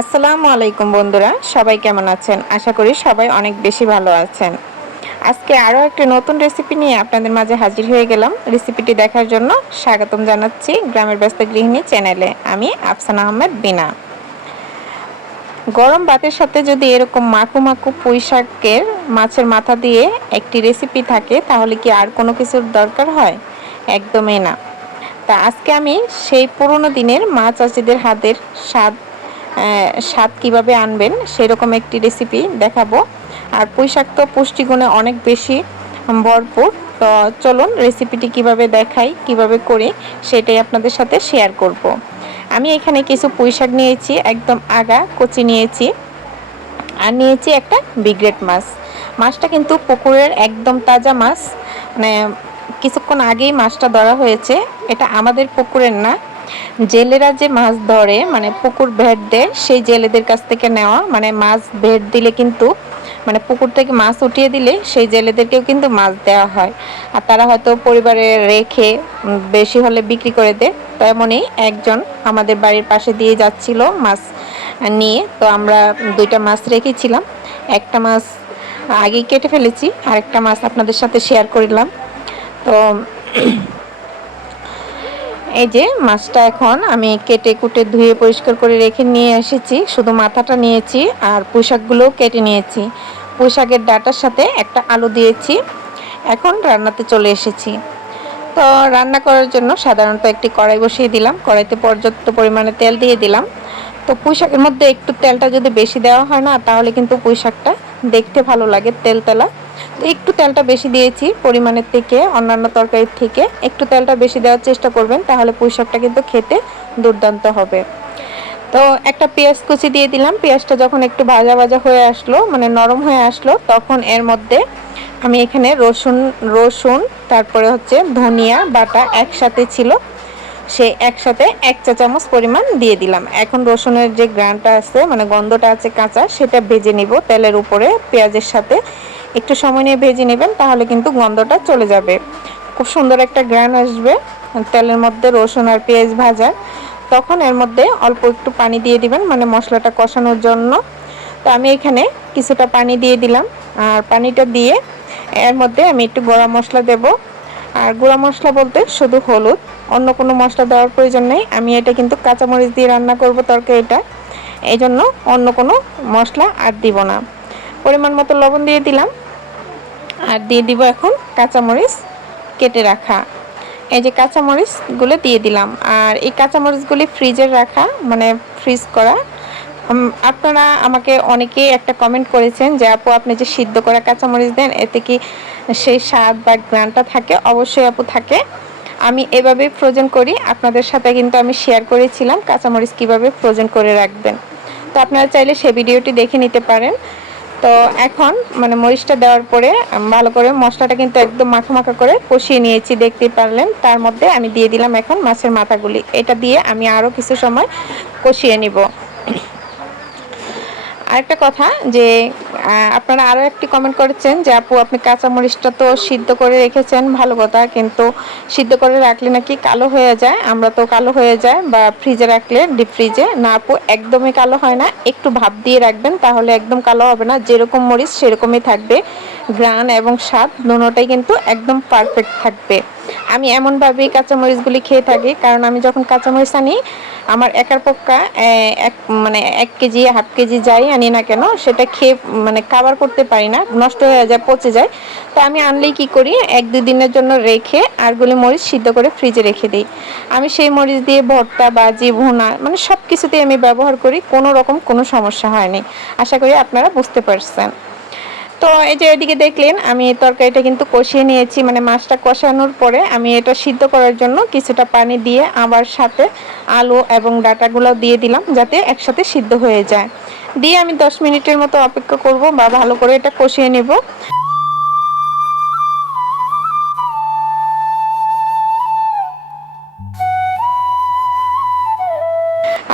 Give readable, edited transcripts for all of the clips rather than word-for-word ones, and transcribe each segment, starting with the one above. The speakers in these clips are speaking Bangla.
আসসালামু আলাইকুম বন্ধুরা, সবাই কেমন আছেন? আশা করি সবাই অনেক বেশি ভালো আছেন। আজকে আরও একটি নতুন রেসিপি নিয়ে আপনাদের মাঝে হাজির হয়ে গেলাম। রেসিপিটি দেখার জন্য স্বাগতম জানাচ্ছি গ্রামের ব্যস্ত গৃহিণী চ্যানেলে। আমি আফসানা আহমেদ বিনা। গরম ভাতের সাথে যদি এরকম মাখু মাখু পুঁই শাকের মাছের মাথা দিয়ে একটি রেসিপি থাকে, তাহলে কি আর কোনো কিছুর দরকার হয়? একদমই না। তা আজকে আমি সেই পুরনো দিনের মা চাচিদের হাতের স্বাদ স্বাদ কীভাবে আনবেন সেরকম একটি রেসিপি দেখাবো। আর পুঁই শাক তো পুষ্টিগুণে অনেক বেশি ভরপুর। তো চলুন রেসিপিটি কিভাবে দেখাই, কিভাবে করি, সেটাই আপনাদের সাথে শেয়ার করব। আমি এখানে কিছু পুঁই শাক নিয়েছি, একদম আগা কচি নিয়েছি, আর নিয়েছি একটা বিগ্রেট মাছ। মাছটা কিন্তু পুকুরের একদম তাজা মাছ, মানে কিছুক্ষণ আগেই মাছটা ধরা হয়েছে। এটা আমাদের পুকুরের না, জেলেরা যে মাছ ধরে, মানে পুকুর ভেট দেয়, সেই জেলেদের কাছ থেকে নেওয়া। মানে মাছ ভেট দিলে কিন্তু, মানে পুকুর থেকে মাছ উঠিয়ে দিলে সেই জেলেদেরকেও কিন্তু মাছ দেওয়া হয়। আর তারা হয়তো পরিবারে রেখে বেশি হলে বিক্রি করে দেয়। তো এমনই একজন আমাদের বাড়ির পাশে দিয়ে যাচ্ছিল মাছ নিয়ে। তো আমরা দুইটা মাছ রেখেছিলাম, একটা মাছ আগেই কেটে ফেলেছি, আরেকটা মাছ আপনাদের সাথে শেয়ার করলাম। তো এই যে মাছটা এখন আমি কেটে কুটে ধুয়ে পরিষ্কার করে রেখে নিয়ে এসেছি। শুধু মাথাটা নিয়েছি আর পুঁই শাকগুলোও কেটে নিয়েছি। পুঁই শাকের ডাঁটার সাথে একটা আলু দিয়েছি। এখন রান্নাতে চলে এসেছি। তো রান্না করার জন্য সাধারণত একটি কড়াই বসিয়ে দিলাম। কড়াইতে পর্যাপ্ত পরিমাণে তেল দিয়ে দিলাম। তো পুঁই শাকের মধ্যে একটু তেলটা যদি বেশি দেওয়া হয় না, তাহলে কিন্তু পুঁই শাকটা দেখতে ভালো লাগে তেলতেলা। তো একটু তেলটা বেশি দিয়েছি পরিমাণের থেকে, অন্যান্য তরকারির থেকে একটু তেলটা বেশি দেওয়ার চেষ্টা করবেন, তাহলে পুঁই শাকটা কিন্তু খেতে দুর্দান্ত হবে। তো একটা পেঁয়াজ কুচি দিয়ে দিলাম। পেঁয়াজটা যখন একটু ভাজা ভাজা হয়ে আসলো, মানে নরম হয়ে আসলো, তখন এর মধ্যে আমি এখানে রসুন তারপরে হচ্ছে ধনিয়া বাটা একসাথে ছিল, সেই একসাথে 1 চা চামচ পরিমাণ দিয়ে দিলাম। এখন রসুনের যে গ্রানটা আছে, মানে গন্ধটা আছে কাঁচা, সেটা ভেজে নিব তেলের উপরে পেঁয়াজের সাথে। একটু সময় নিয়ে ভেজে নেবেন, তাহলে কিন্তু গন্ধটা চলে যাবে। খুব সুন্দর একটা গ্রান আসবে তেলের মধ্যে রসুন আর পেঁয়াজ ভাজা। তখন এর মধ্যে অল্প একটু পানি দিয়ে দিবেন, মানে মশলাটা কষানোর জন্য। তো আমি এখানে কিছুটা পানি দিয়ে দিলাম। আর পানিটা দিয়ে এর মধ্যে আমি একটু গুঁড়া মশলা দেব। আর গুঁড়া মশলা বলতে শুধু হলুদ, অন্য কোনো মশলা দেওয়ার প্রয়োজন নেই। আমি এটা কিন্তু কাঁচামরিচ দিয়ে রান্না করব তরকারিটা, এই জন্য অন্য কোনো মশলা আর দিব না। পরিমাণ মতো লবণ দিয়ে দিলাম, আর দিয়ে দিব এখন কাঁচামরিচ কেটে রাখা। এই যে কাঁচামরিচগুলো দিয়ে দিলাম। আর এই কাঁচামরিচগুলি ফ্রিজে রাখা, মানে ফ্রিজ করা। আপনারা আমাকে অনেকেই একটা কমেন্ট করেছেন যে আপু আপনি যে সিদ্ধ করা কাঁচামরিচ দেন, এতে কি সেই স্বাদ বা গ্রানটা থাকে? অবশ্যই আপু থাকে। আমি এভাবেই ফ্রোজেন করি, আপনাদের সাথে কিন্তু আমি শেয়ার করেছিলাম কাঁচামরিচ কীভাবে ফ্রোজেন করে রাখবেন। তো আপনারা চাইলে সেই ভিডিওটি দেখে নিতে পারেন। তো এখন মানে মরিচটা দেওয়ার পরে ভালো করে মশলাটা কিন্তু একদম মাখা মাখা করে কষিয়ে নিয়েছি, দেখতেই পারলেন। তার মধ্যে আমি দিয়ে দিলাম এখন মাছের মাথাগুলি। এটা দিয়ে আমি আরও কিছু সময় কষিয়ে নিব। আরেকটা কথা যে আপনারা আরও একটি কমেন্ট করেছেন যে আপু আপনি কাঁচামরিচটা তো সিদ্ধ করে রেখেছেন, ভালো কথা, কিন্তু সিদ্ধ করে রাখলে নাকি কালো হয়ে যায়। আমরা তো কালো হয়ে যায় বা ফ্রিজে রাখলে, ডিপ ফ্রিজে। না আপু, একদমই কালো হয় না। একটু ভাপ দিয়ে রাখবেন, তাহলে একদম কালো হবে না। যেরকম মরিচ সেরকমই থাকবে, গ্রান এবং স্বাদ দুটোটাই কিন্তু একদম পারফেক্ট থাকবে। আমি এমনভাবেই কাঁচামরিচগুলি খেয়ে থাকি, কারণ আমি যখন কাঁচামরিচ আনি, আমার একার পক্ষে মানে 1 কেজি 1/2 কেজি যাই আনি না কেন, সেটা খেয়ে মানে কাভার করতে পারি না, নষ্ট হয়ে যায়, পচে যায়। তো আমি আনলেই কি করি, 1-2 দিনের জন্য রেখে আরগুলি মরিচ সিদ্ধ করে ফ্রিজে রেখে দিই। আমি সেই মরিচ দিয়ে ভর্তা, ভাজি, ভুনা, মানে সব কিছুতেই আমি ব্যবহার করি। কোনো রকম কোনো সমস্যা হয়নি। আশা করি আপনারা বুঝতে পারছেন। তো এই যে এদিকে দেখলেন আমি তরকারিটা কিন্তু কষিয়ে নিয়েছি, মানে মাছটা কষানোর পরে আমি এটা সিদ্ধ করার জন্য কিছুটা পানি দিয়ে আবার সাথে আলু এবং ডাঁটাগুলো দিয়ে দিলাম, যাতে একসাথে সিদ্ধ হয়ে যায়। দিয়ে আমি 10 মিনিটের মতো অপেক্ষা করব বা ভালো করে এটা কষিয়ে নেব।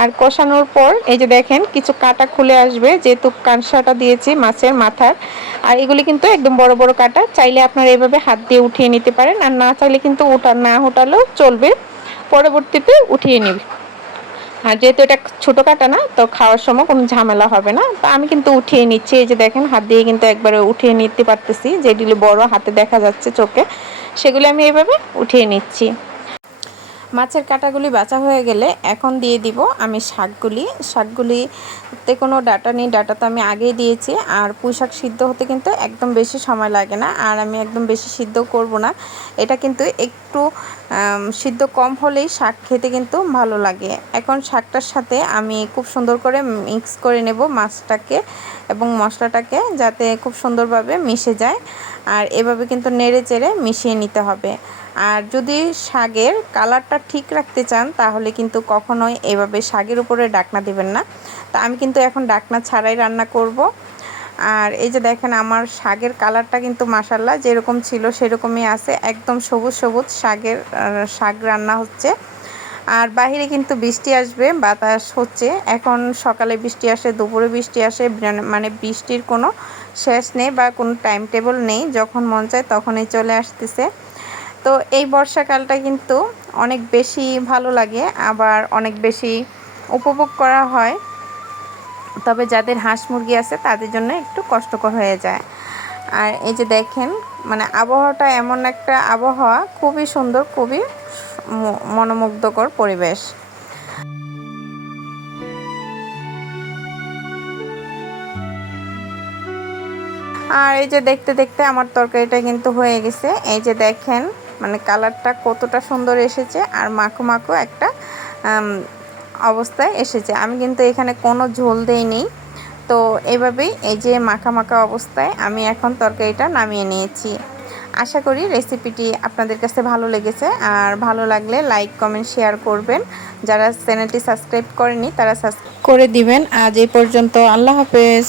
আর কষানোর পর এই যে দেখেন কিছু কাটা খুলে আসবে, যেহেতু কাঁসাটা দিয়েছি মাছের মাথার। আর এগুলি কিন্তু একদম বড় বড় কাটা, চাইলে আপনারা এইভাবে হাত দিয়ে উঠিয়ে নিতে পারেন, আর না চাইলে কিন্তু না ওঠালেও চলবে, পরবর্তীতে উঠিয়ে নিবে। আর যেহেতু এটা ছোটো কাটা না, তো খাওয়ার সময় কোনো ঝামেলা হবে না। তো আমি কিন্তু উঠিয়ে নিচ্ছি, এই যে দেখেন হাত দিয়ে কিন্তু একবারে উঠিয়ে নিতে পারতেছি, যেগুলি বড় হাতে দেখা যাচ্ছে চোখে, সেগুলি আমি এভাবে উঠিয়ে নিচ্ছি। মাছের কাঁটাগুলি বাছা হয়ে গেলে এখন দিয়ে দিব আমি শাকগুলিতে কোনো ডাটা নেই, ডাটা তো আমি আগেই দিয়েছি। আর পুঁইশাক সিদ্ধ হতে কিন্তু একদম বেশি সময় লাগে না, আর আমি একদম বেশি সিদ্ধ করব না। এটা কিন্তু একটু সিদ্ধ কম হলেই শাক খেতে কিন্তু ভালো লাগে। এখন শাকটার সাথে আমি খুব সুন্দর করে মিক্স করে নেব মাছটাকে এবং মশলাটাকে, যাতে খুব সুন্দরভাবে মিশে যায়। আর এভাবে কিন্তু নেড়ে চেড়ে মিশিয়ে নিতে হবে। আর যদি শাকের কালারটা ঠিক রাখতে চান তাহলে কিন্তু কখনোই এভাবে শাকের উপরে ডাকনা দিবেন না। তা আমি কিন্তু এখন ডাকনা ছাড়াই রান্না করব। আর এই যে দেখেন আমার শাকের কালারটা কিন্তু মাশাআল্লাহ যেরকম ছিল সেরকমই আছে, একদম সবুজ সবুজ শাক রান্না হচ্ছে। আর বাইরে কিন্তু বৃষ্টি আসবে, বাতাস হচ্ছে। এখন সকালে বৃষ্টি আসে, দুপুরে বৃষ্টি আসে, মানে বৃষ্টির কোনো শেষ নেই বা কোনো টাইম টেবল নেই, যখন মন চায় তখনই চলে আসতেছে। তো এই বর্ষাকালটা কিন্তু অনেক বেশি ভালো লাগে, আবার অনেক বেশি উপভোগ করা হয়। তবে যাদের হাঁস মুরগি আছে তাদের জন্য একটু কষ্টকর হয়ে যায়। আর এই যে দেখেন মানে আবহাওয়াটা এমন একটা আবহাওয়া, খুবই সুন্দর, খুবই মনোমুগ্ধকর পরিবেশ। আর এই যে দেখতে দেখতে আমার তরকারিটা কিন্তু হয়ে গেছে। এই যে দেখেন মানে কালারটা কতটা সুন্দর এসেছে, আর মাখো মাখো একটা অবস্থায় এসেছে। আমি কিন্তু এখানে কোনো ঝোল দেইনি। তো এভাবেই এই যে মাখা মাখা অবস্থায় আমি এখন তরকারিটা নামিয়ে নিয়েছি। আশা করি রেসিপিটি আপনাদের কাছে ভালো লেগেছে, আর ভালো লাগলে লাইক কমেন্ট শেয়ার করবেন। যারা চ্যানেলটি সাবস্ক্রাইব করেনি তারা সাবস্ক্রাইব করে দিবেন। আজ এই পর্যন্ত, আল্লাহ হাফেজ।